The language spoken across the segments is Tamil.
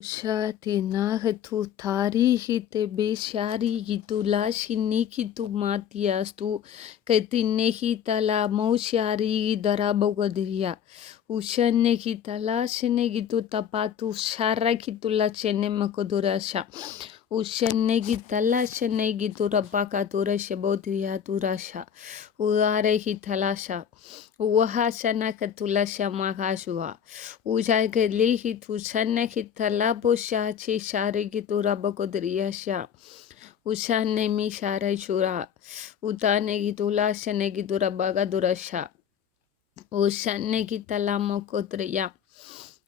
Shatinah tu tarihi te beshari gitu la shiniki tu matias tu ketinehi tala maushari darabogadiria ushanehi tala shenegi tu tapatu sharaki tu la chene makodurasha ushanegi tala shenegi tu rabaka turasha bodria turasha uarehi talasha Wahashana katulasha mahashua Ujagalihi tu shanaki talabo shachi sharigi tu rabakodriyasha Ushane mi shara shura Utanegi tula shanegi tu rabaga durasha Ushanegi talamo kodriya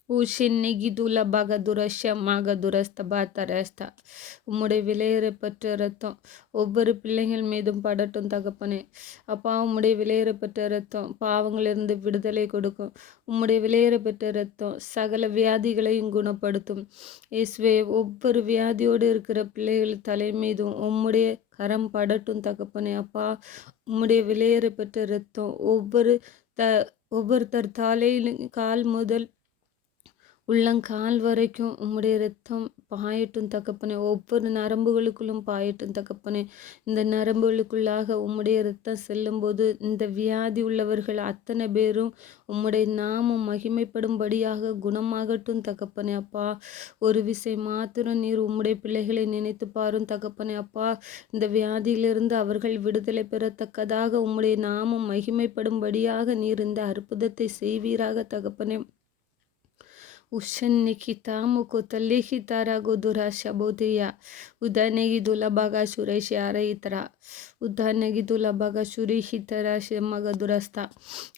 Ushinegi tula baga durasha maga durasta batarasta உம்முடைய விலையேறப்பட்ட இரத்தம் ஒவ்வொரு பிள்ளைகள் மீதும் படட்டும் தகப்பனே. அப்பா உம்முடைய விலையேறப்பட்ட இரத்தம் பாவங்களிலிருந்து விடுதலை கொடுக்கும். உம்முடைய விலையேறப்பட்ட இரத்தம் சகல வியாதிகளையும் குணப்படுத்தும். இயேசுவே ஒவ்வொரு வியாதியோடு இருக்கிற பிள்ளைகள் தலை மீதும் உம்முடைய கரம் படட்டும் தகப்பனே. அப்பா உம்முடைய விலையேறப்பட்ட இரத்தம் ஒவ்வொருத்தர் தலையிலும் கால் முதல் உள்ளங்கால் வரைக்கும் உம்முடைய இரத்தம் பாயட்டும் தகப்பனே. ஒவ்வொரு நரம்புகளுக்குள்ளும் பாயட்டும் தகப்பனே. இந்த நரம்புகளுக்குள்ளாக உம்முடைய இரத்தம் செல்லும்போது இந்த வியாதி உள்ளவர்கள் அத்தனை பேரும் உம்முடைய நாமம் மகிமைப்படும்படியாக குணமாகட்டும் தகப்பனே. அப்பா ஒரு விசை மாத்திரம் நீர் உம்முடைய பிள்ளைகளை நினைத்து பாரும் தகப்பனே. அப்பா இந்த வியாதியிலிருந்து அவர்கள் விடுதலை பெறத்தக்கதாக உம்முடைய நாமம் மகிமைப்படும்படியாக நீர் இந்த அற்புதத்தை செய்வீராக தகப்பனே. Ushaniki tamu kotalihi tarago durasha bodia. Udanegi dulabaga sureshi araitra. Udanegi dulabaga surihi tarasha magadurasta.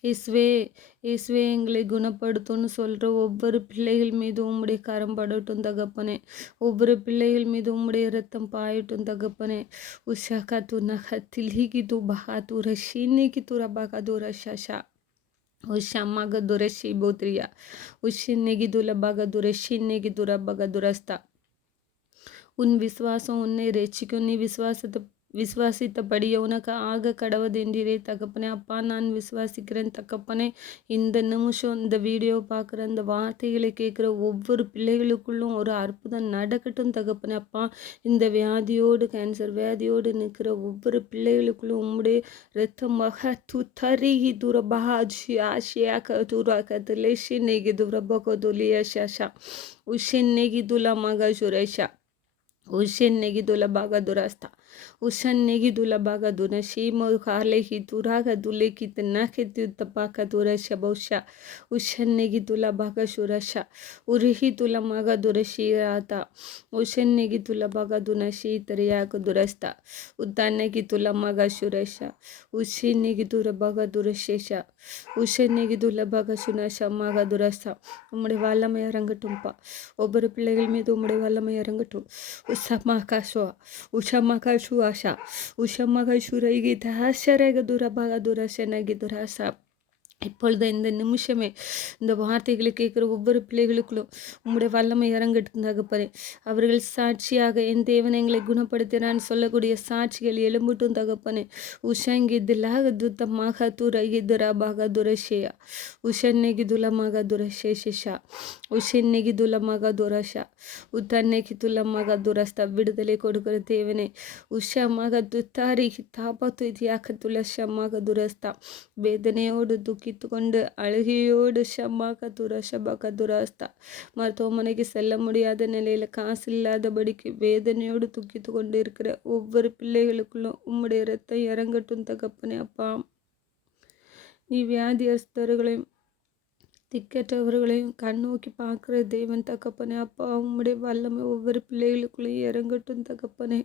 இயேசுவே எங்களை குணப்படுத்தும்னு சொல்கிற ஒவ்வொரு பிள்ளைகள் மீது உம்முடைய கரம் படட்டும் தகப்பனே. ஒவ்வொரு பிள்ளைகள் மீது உம்முடைய இரத்தம் பாயட்டும் தகப்பனே. உஷாகா து நக தில்ஹிகி து பகா து ரஷினிகி து ரபாகா து ரஷாஷா Ushamaga dureshi bodria. Ushinegi dulabaga dureshinegi durabaga durasta. உன் விசுவாசம் உன்னை ரட்சிக்கும். நீ விசுவாசித்தபடியே உனக்கு ஆக கடவுதென்றீரே தகப்பனே. அப்பா நான் விசுவாசிக்கிறேன் தகப்பனே. இந்த நிமிஷம் இந்த வீடியோ பார்க்குற இந்த வார்த்தைகளை கேட்குற ஒவ்வொரு பிள்ளைகளுக்குள்ளும் ஒரு அற்புதம் நடக்கட்டும் தகப்பனே. அப்பா இந்த வியாதியோடு கேன்சர் வியாதியோடு நிற்கிற ஒவ்வொரு பிள்ளைகளுக்குள்ளும் உம்முடைய ரத்தமாக துத்தரிகி துரபாஜி ஆஷியாக துராக்கத்துலேஷி Negi துரபகோதுலியா ஷாஷா உஷின் Negi துலமாக சுரேஷா Ushenegi dulabaga durasta. Ushenegi dulabaga duna shimo halehi duraga duleki tenake tutapaka dura shabosha. Ushenegi dulabaga shurasha. Urihi dulamaga durashirata. Ushenegi dulabaga duna shi tariyaga durasta. Udanegi dulamaga shurasha. Ushenegi dulabaga durashesha. Ushenegi dulabaga shunasha maga durasta. உம்முடைய வல்லமை இறங்கட்டும்ப்பா. ஒவ்வொரு பிள்ளைகள் மீது உம்முடைய வல்லமை இறங்கட்டும். Ushamakashuasha, Ushamakashuragita, Sharagadura Durashanagidurasa. இப்பொழுது இந்த நிமிஷமே இந்த வார்த்தைகளை கேட்குற ஒவ்வொரு பிள்ளைகளுக்குள்ளும் உம்முடைய வல்லமை இறங்கட்டும் தகப்பனே. அவர்கள் சாட்சியாக என் தேவன் எங்களை குணப்படுத்தினான்னு சொல்லக்கூடிய சாட்சிகள் எழும்பட்டும் தகப்பனே. உஷங்கி திலாக துத்தமாக துரகி துராபாக துரஷேயா உஷன்னெகி துலமாக துரஷேஷா உஷன்னெகி துலமாக துரஷா உத்தன்னைக்கு துலமாக துரஸ்தா. விடுதலை கொடுக்கிற தேவனே. உஷமாக துத்தாரி தாபத்து தியாக துலஷமாக துரஸ்தா. வேதனையோடு துக்கி கொண்டு அழுகையோடு ஷபாகதுராஸ்தா மருத்துவமனைக்கு செல்ல முடியாத நிலையில் காசு இல்லாதபடிக்கு வேதனையோடு துக்கித்து கொண்டு இருக்கிற ஒவ்வொரு பிள்ளைகளுக்குள்ளும் உம்முடைய இரத்தம் இறங்கட்டும் தகப்பனே. அப்பா நீ வியாதியஸ்தர்களையும் திக்கற்றவர்களையும் கண்ணோக்கி பார்க்குற தேவன் தகப்பனே. அப்பா உம்முடைய வல்லமை ஒவ்வொரு பிள்ளைகளுக்குள்ளேயும் இறங்கட்டும் தகப்பனே.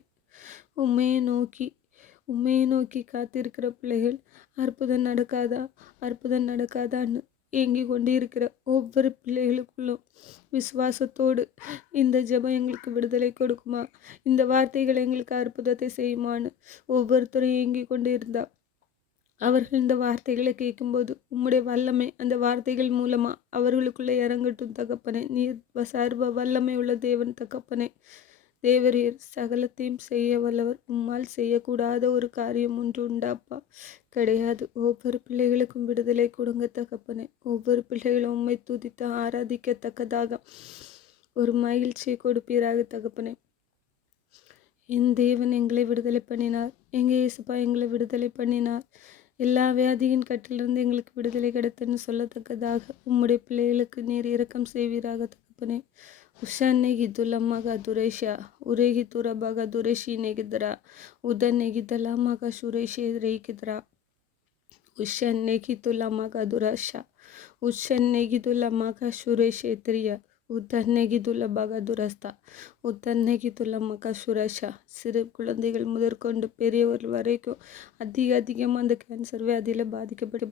உண்மையை நோக்கி காத்திருக்கிற பிள்ளைகள் அற்புதம் நடக்காதான்னு ஏங்கி கொண்டு இருக்கிற ஒவ்வொரு பிள்ளைகளுக்குள்ளும் விசுவாசத்தோடு இந்த ஜெபம் எங்களுக்கு விடுதலை கொடுக்குமா, இந்த வார்த்தைகள் எங்களுக்கு அற்புதத்தை செய்யுமான்னு ஒவ்வொருத்தரும் ஏங்கி கொண்டு இருந்தா அவர்கள் இந்த வார்த்தைகளை கேட்கும்போது உம்முடைய வல்லமை அந்த வார்த்தைகள் மூலமா அவர்களுக்குள்ளே இறங்கட்டும் தகப்பனே. நீர் சர்வ வல்லமை உள்ள தேவன் தகப்பனே. தேவரீர் சகலத்தையும் செய்ய வல்லவர். உம்மால் செய்யக்கூடாத ஒரு காரியம் ஒன்று உண்டாப்பா? கிடையாது. ஒவ்வொரு பிள்ளைகளுக்கும் விடுதலை கொடுங்க தகப்பனே. ஒவ்வொரு பிள்ளைகளும் உம்மை துதித்து ஆராதிக்கத்தக்கதாக ஒரு மகிழ்ச்சியை கொடுப்பீராக தகப்பனே. என் தேவன் எங்களை விடுதலை பண்ணினார். எங்கள் இயேசுப்பா எங்களை விடுதலை பண்ணினார். எல்லா வியாதியின் கட்டிலிருந்து எங்களுக்கு விடுதலை கிடைத்தன்னு சொல்லத்தக்கதாக உம்முடைய பிள்ளைகளுக்கு நீர் இரக்கம் செய்வீராக தகப்பனே. உஷாநெகி துலமக துரேஷா உரேகி துரபக துரேஷி நெகிதரா உதநெகி தலமக சுரேஷி ரேகிதரா உஷநெகி துலமக துரஷா உஷநெகி துலமக சுரேஷே திரியா உத்தன்னைக்கு துலபாக துரஸ்தா உத்தன்னைக்கு துலமக சுரேஷா. சிறு குழந்தைகள் முதற்கொண்டு பெரியவர் வரைக்கும் அதிகமாக அந்த கேன்சர் வியாதியில் பாதிக்கப்பட்டு